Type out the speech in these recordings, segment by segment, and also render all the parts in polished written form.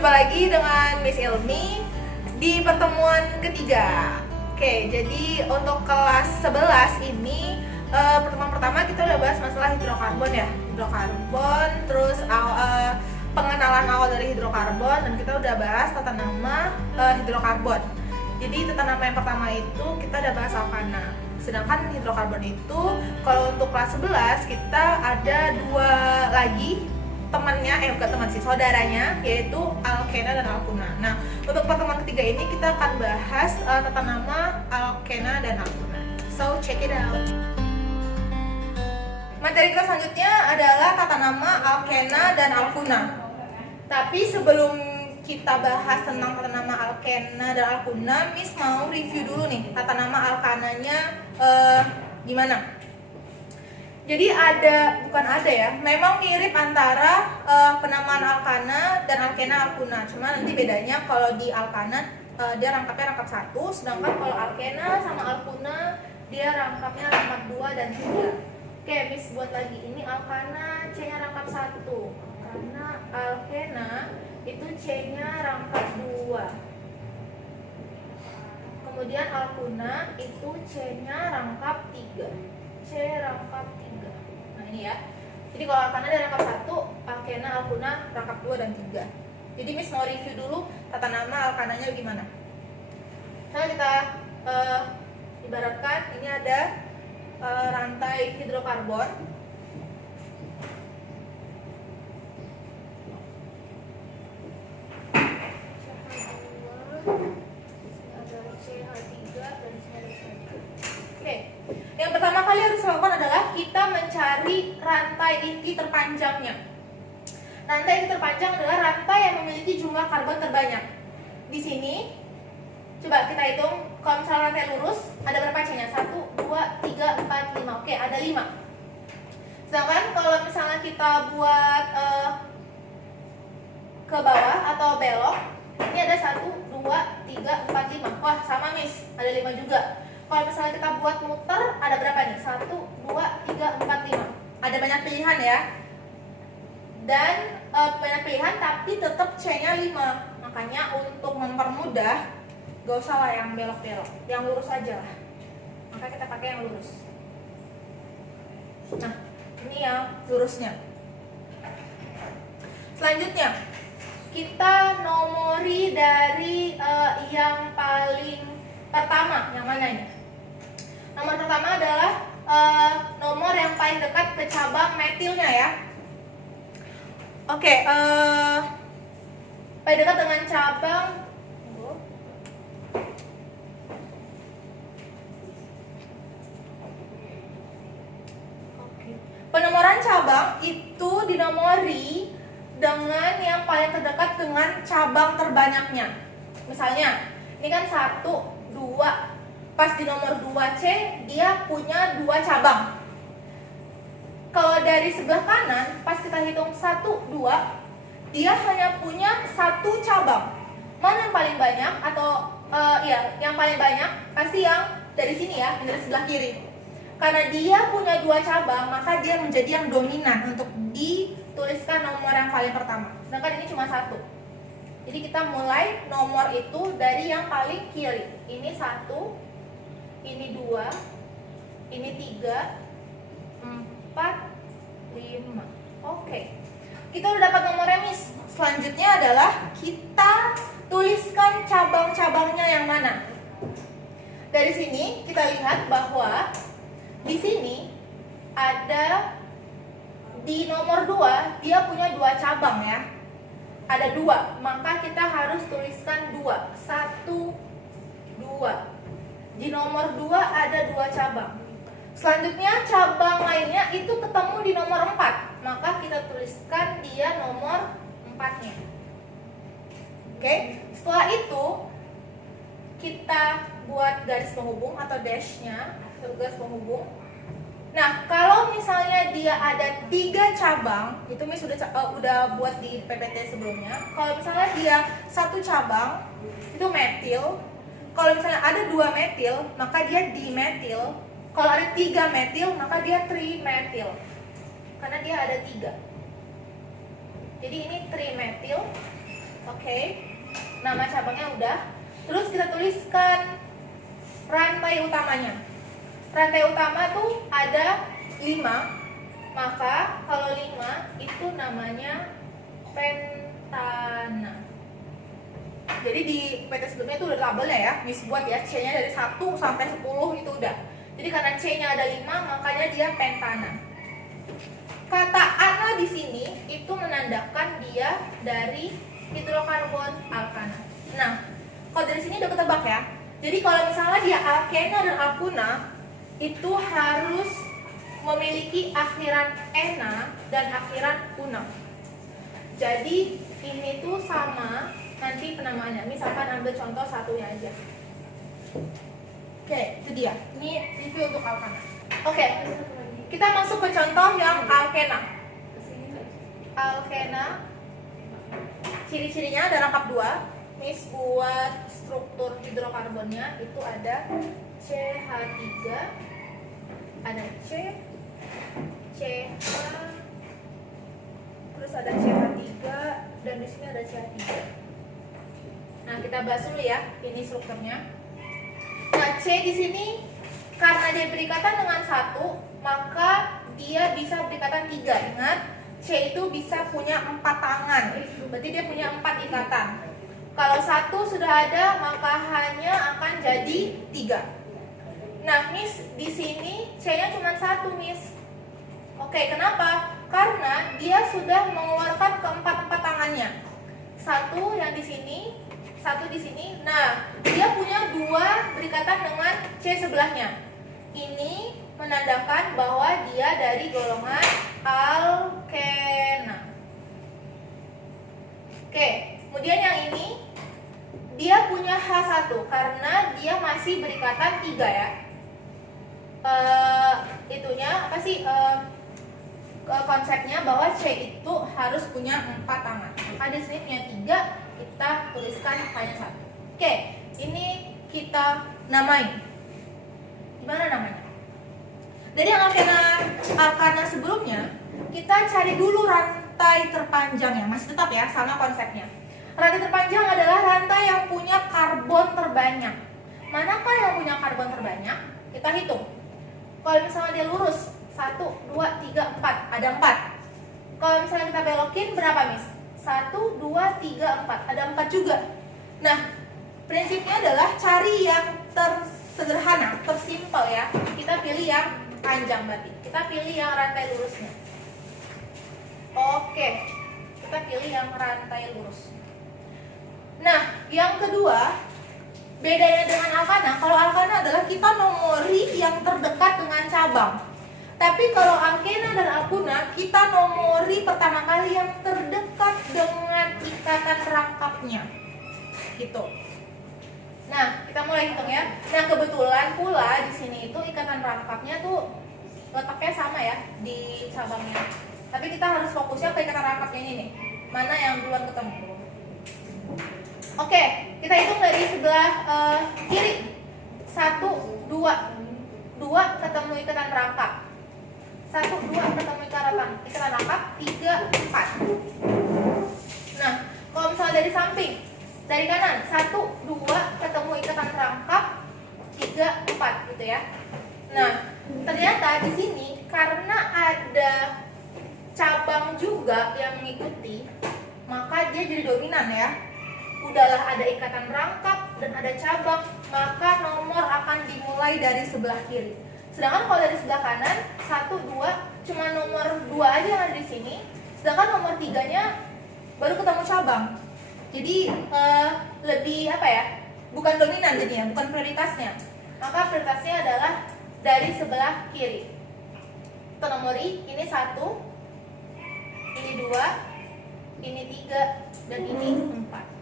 Jumpa lagi dengan Miss Ilmi di pertemuan ketiga. Oke, jadi untuk kelas 11 ini pertemuan pertama kita udah bahas masalah hidrokarbon ya. Hidrokarbon, terus pengenalan awal dari hidrokarbon, dan kita udah bahas tata nama hidrokarbon. Jadi tata nama yang pertama itu kita udah bahas alkana. Sedangkan hidrokarbon itu kalau untuk kelas 11 kita ada dua lagi temannya, bukan teman sih, saudaranya, yaitu alkena dan alkuna. Nah, untuk pertemuan ketiga ini kita akan bahas tata nama alkena dan alkuna. So, check it out. Materi kita selanjutnya adalah tata nama alkena dan alkuna. Tapi sebelum kita bahas tentang tata nama alkena dan alkuna, Miss mau review dulu nih tata nama alkananya gimana. Jadi memang mirip antara penamaan alkana dan alkena alkuna. Cuma nanti bedanya kalau di alkana dia rangkapnya rangkap 1, sedangkan kalau alkena sama alkuna dia rangkapnya rangkap 2 dan 3. Oke, Miss buat lagi. Ini alkana C-nya rangkap 1. Karena alkena itu C-nya rangkap 2. Kemudian alkuna itu C-nya rangkap 3. C rangkap 3. Nah, ini ya. Jadi kalau alkana dia rangkap 1, alkena, alkuna rangkap 2 dan 3. Jadi Miss mau review dulu tata nama alkananya gimana. Nah, kita ibaratkan ini ada rantai hidrokarbon. Yang pertama kali harus dilakukan adalah kita mencari rantai inti terpanjangnya. Rantai inti terpanjang adalah rantai yang memiliki jumlah karbon terbanyak. Di sini, coba kita hitung. Kalau misalnya rantai lurus, ada berapa C-nya? 1, 2, 3, 4, 5. Oke, ada 5. Sedangkan kalau misalnya kita buat ke bawah atau belok, ini ada 1, 2, 3, 4, 5. Wah, sama Miss, ada 5 juga. Kalau misalnya kita buat muter, ada berapa nih? 1, 2, 3, 4, 5. Ada banyak pilihan ya. Dan banyak pilihan tapi tetap C-nya 5. Makanya untuk mempermudah, gak usah lah yang belok-belok, yang lurus aja lah. Maka kita pakai yang lurus. Nah, ini yang lurusnya. Selanjutnya, kita nomori dari yang paling pertama. Yang mana ini? Nomor pertama adalah nomor yang paling dekat ke cabang metilnya ya. Oke, paling dekat dengan cabang. Penomoran cabang itu dinomori dengan yang paling terdekat dengan cabang terbanyaknya. Misalnya, ini kan 1, 2. Pas di nomor 2C, dia punya 2 cabang. Kalau dari sebelah kanan, pas kita hitung 1, 2, dia hanya punya 1 cabang. Mana yang paling banyak? Atau yang paling banyak pasti yang dari sini ya, yang dari sebelah kiri. Karena dia punya 2 cabang, maka dia menjadi yang dominan untuk dituliskan nomor yang paling pertama. Sedangkan ini cuma 1. Jadi kita mulai nomor itu dari yang paling kiri. Ini 1, ini 2, ini 3, 4, 5. Oke. Kita udah dapat nomornya, Miss. Selanjutnya adalah kita tuliskan cabang-cabangnya yang mana. Dari sini kita lihat bahwa di sini ada di nomor 2 dia punya 2 cabang ya. Ada 2, maka kita harus tuliskan 2. 1, 2. Di nomor 2 ada 2 cabang. Selanjutnya cabang lainnya itu ketemu di nomor 4, maka kita tuliskan dia nomor 4-nya. Oke, setelah itu kita buat garis penghubung atau dash-nya, garis penghubung. Nah, kalau misalnya dia ada 3 cabang, itu Miss udah buat di PPT sebelumnya. Kalau misalnya dia 1 cabang, itu metil. Kalau misalnya ada 2 metil, maka dia dimetil. Kalau ada 3 metil, maka dia trimetil. Karena dia ada 3. Jadi ini trimetil. Oke, nama cabangnya udah. Terus kita tuliskan rantai utamanya. Rantai utama tuh ada 5. Maka kalau 5 itu namanya pentana. Jadi di PT sebelumnya itu udah labelnya ya, Miss buat ya, C-nya dari 1 sampai 10 itu udah. Jadi karena C-nya ada 5, makanya dia pentana. Kata ana di sini itu menandakan dia dari hidrokarbon alkana. Nah, kalau dari sini udah ketebak ya. Jadi kalau misalnya dia alkena dan alkuna, itu harus memiliki akhiran ena dan akhiran una. Jadi ini tuh sama nanti penamaannya. Misalkan ambil contoh satunya aja. Oke, itu dia. Ini review untuk alkana. Oke, kita masuk ke contoh yang alkena. Alkena, ciri-cirinya ada rangkap 2. Miss buat struktur hidrokarbonnya itu ada CH3, ada C, CH, terus ada CH3, dan di sini ada CH3. Nah, kita bahas dulu ya ini strukturnya. Nah, C di sini karena dia berikatan dengan 1, maka dia bisa berikatan 3. Ingat, C itu bisa punya 4 tangan. Berarti dia punya 4 ikatan. Kalau 1 sudah ada, maka hanya akan jadi 3. Nah, Miss, di sini C-nya cuma 1, Miss. Oke, kenapa? Karena dia sudah mengeluarkan keempat tangannya. 1 yang di sini, 1 di sini. Nah, dia punya 2 berikatan dengan C sebelahnya. Ini menandakan bahwa dia dari golongan alkena. Oke, kemudian yang ini dia punya H1 karena dia masih berikatan 3 ya. Itunya apa sih? Konsepnya bahwa C itu harus punya 4 tangan. Maka di sini punya 3, kita tuliskan hanya 1. Oke, ini kita namai. Gimana namanya? Dari yang alkana sebelumnya, kita cari dulu rantai terpanjangnya. Masih tetap ya, sama konsepnya. Rantai terpanjang adalah rantai yang punya karbon terbanyak. Manakah yang punya karbon terbanyak? Kita hitung. Kalau misalnya dia lurus, 1, 2, 3, 4. Ada 4. Kalau misalnya kita belokin, berapa, Miss? 1, 2, 3, 4. Ada 4 juga. Nah, prinsipnya adalah cari yang tersederhana, tersimpel ya. Kita pilih yang panjang berarti. Kita pilih yang rantai lurusnya. Oke, kita pilih yang rantai lurus. Nah, yang kedua, bedanya dengan alkana, kalau alkana adalah kita nomori yang terdekat dengan cabang. Tapi kalau alkena dan alkuna, kita nomori pertama kali yang terdekat dengan ikatan rangkapnya. Gitu. Nah, kita mulai hitung ya. Nah, kebetulan pula di sini itu ikatan rangkapnya tuh letaknya sama ya di cabangnya. Tapi kita harus fokusnya ke ikatan rangkapnya ini nih. Mana yang duluan ketemu? Oke, kita hitung dari sebelah kiri. 1, 2. 2 ketemu ikatan rangkap. 1, 2 ketemu ikatan rangkap. 3, 4. Nah, kalau misalnya dari samping, dari kanan 1, 2 ketemu ikatan rangkap. 3, 4 gitu ya. Nah, ternyata di sini karena ada cabang juga yang mengikuti, maka dia jadi dominan ya. Udahlah ada ikatan rangkap dan ada cabang, maka nomor akan dimulai dari sebelah kiri. Sedangkan kalau dari sebelah kanan 1, 2 cuma nomor 2 aja yang ada di sini. Sedangkan nomor 3-nya baru ketemu cabang. Jadi lebih apa ya? Bukan dominan jadinya, bukan prioritasnya. Maka prioritasnya adalah dari sebelah kiri. Kita nomori, ini 1, ini 2, ini 3, dan ini 4.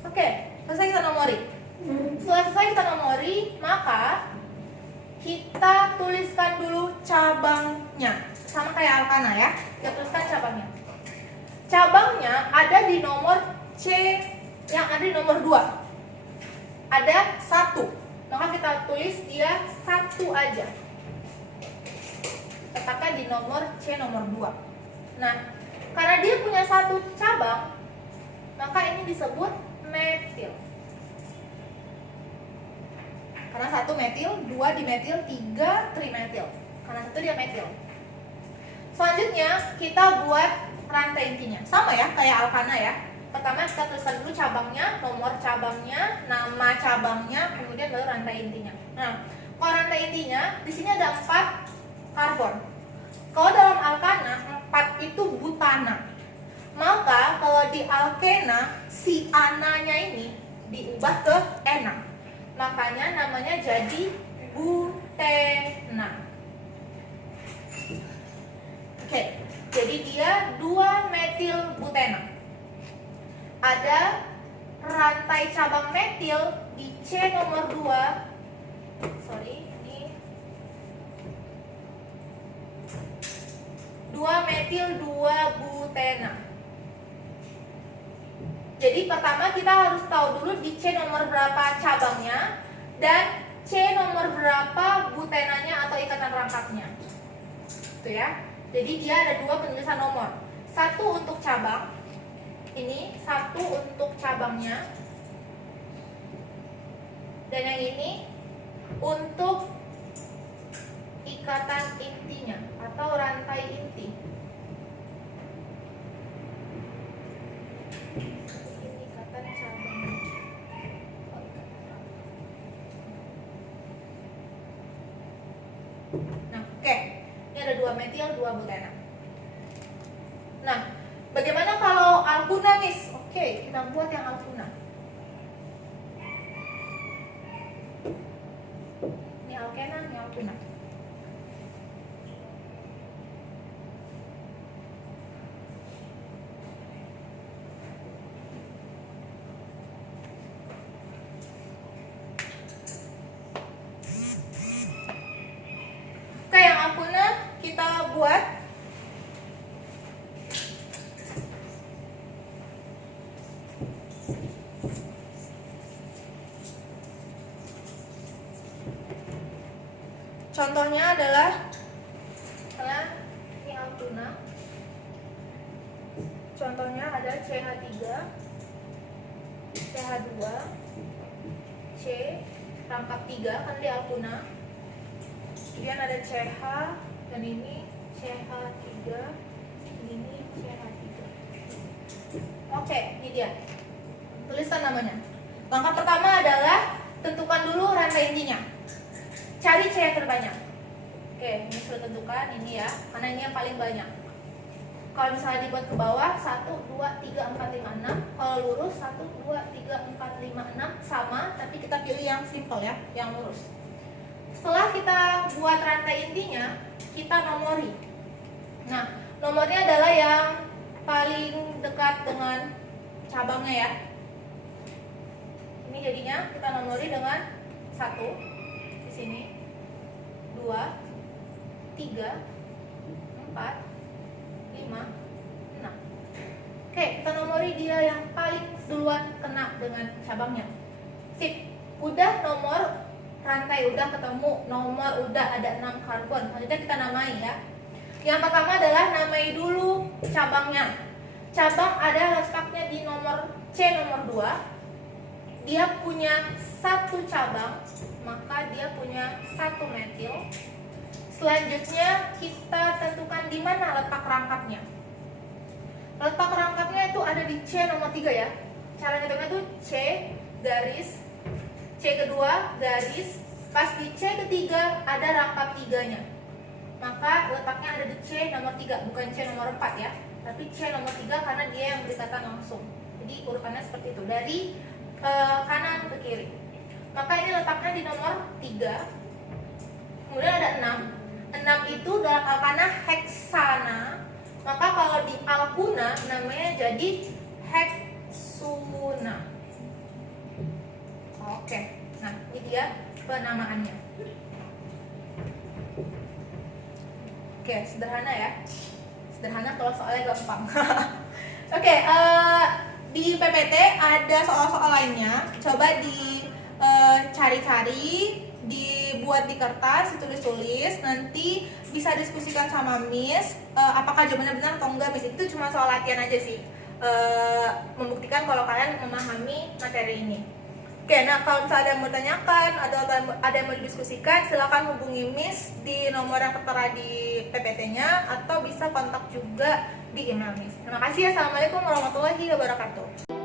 Oke, selesai kita nomori. Setelah selesai kita nomori, maka kita tuliskan dulu cabangnya. Sama kayak alkana ya. Kita tuliskan cabangnya. Cabangnya ada di nomor C, yang ada di nomor 2. Ada 1. Maka kita tulis dia 1 aja. Letakkan di nomor C nomor 2. Nah, karena dia punya 1 cabang, maka ini disebut metil. Karena 1 metil, 2 dimetil, 3 trimetil. Karena 1 dia metil. Selanjutnya kita buat rantai intinya. Sama ya, kayak alkana ya. Pertama kita tuliskan dulu cabangnya, nomor cabangnya, nama cabangnya, kemudian baru rantai intinya. Nah, kalau rantai intinya di sini ada 4 karbon. Kalau dalam alkana 4 itu butana. Maka kalau di alkena si ananya ini diubah ke ena. Makanya namanya jadi butena. Oke, jadi dia 2 metil butena. Ada rantai cabang metil di C nomor 2. Sorry, ini 2 metil 2 butena. Jadi pertama kita harus tahu dulu di C nomor berapa cabangnya dan C nomor berapa butenanya atau ikatan rangkapnya. Itu ya. Jadi dia ada 2 penulisan nomor. 1 untuk cabang. Ini 1 untuk cabangnya. Dan yang ini untuk ikatan intinya atau rantai inti. Ini ikatan cabang. Nah, oke. Ini ada 2 metil, 2 butena. Nah, bagaimana kalau alkuna, Miss? Oke, kita buat yang alkuna. Ini alkena, ini alkuna. Oke, yang alkuna kita buat contohnya adalah ini alkuna. Contohnya ada CH3, CH2, C rangkap 3 kan di alkuna. Kemudian ada CH dan ini CH3, ini CH3. Oke, ini dia. Tuliskan namanya. Langkah pertama adalah tentukan dulu rantai intinya. Cari C yang terbanyak. Oke, ini sudah tentukan ini ya, karena ini yang paling banyak. Kalau misalnya dibuat ke bawah 1, 2, 3, 4, 5, 6. Kalau lurus 1, 2, 3, 4, 5, 6 sama, tapi kita pilih yang simple ya, yang lurus. Setelah kita buat rantai intinya, kita nomori. Nah, nomornya adalah yang paling dekat dengan cabangnya ya. Ini jadinya kita nomori dengan 1 di sini, 2, 3, 4, 5, 6. Oke, kita nomori dia yang paling duluan kena dengan cabangnya. Sip, udah nomor rantai, udah ketemu nomor, udah ada 6 karbon. Selanjutnya kita namai ya. Yang pertama adalah namai dulu cabangnya. Cabang ada letaknya di nomor C nomor 2. Dia punya 1 cabang, maka dia punya 1 metil. Selanjutnya kita tentukan di mana letak rangkapnya. Letak rangkapnya itu ada di C nomor 3 ya. Cara ngitungnya itu C garis C kedua garis, pas di C ketiga ada rangkap 3-nya. Maka letaknya ada di C nomor 3, bukan C nomor 4 ya, tapi C nomor 3 karena dia yang berdekatan langsung. Jadi urutannya seperti itu, dari kanan ke kiri. Maka ini letaknya di nomor 3. Kemudian ada 6. 6 itu dalam alkana heksana. Maka kalau di alkuna namanya jadi heksuna. Oke, nah ini dia penamaannya. Oke, sederhana ya. Sederhana kalau soalnya gampang. Oke, di PPT ada soal-soal lainnya. Coba dicari-cari, dibuat di kertas, ditulis-tulis. Nanti bisa diskusikan sama Miss. Apakah jawabannya benar atau enggak, Miss. Itu cuma soal latihan aja sih. membuktikan kalau kalian memahami materi ini. Oke, nah kalau misalnya ada yang mau tanyakan atau ada yang mau didiskusikan, silakan hubungi Miss di nomor yang tertera di PPT-nya atau bisa kontak juga di email Miss. Terima kasih. Assalamualaikum warahmatullahi wabarakatuh.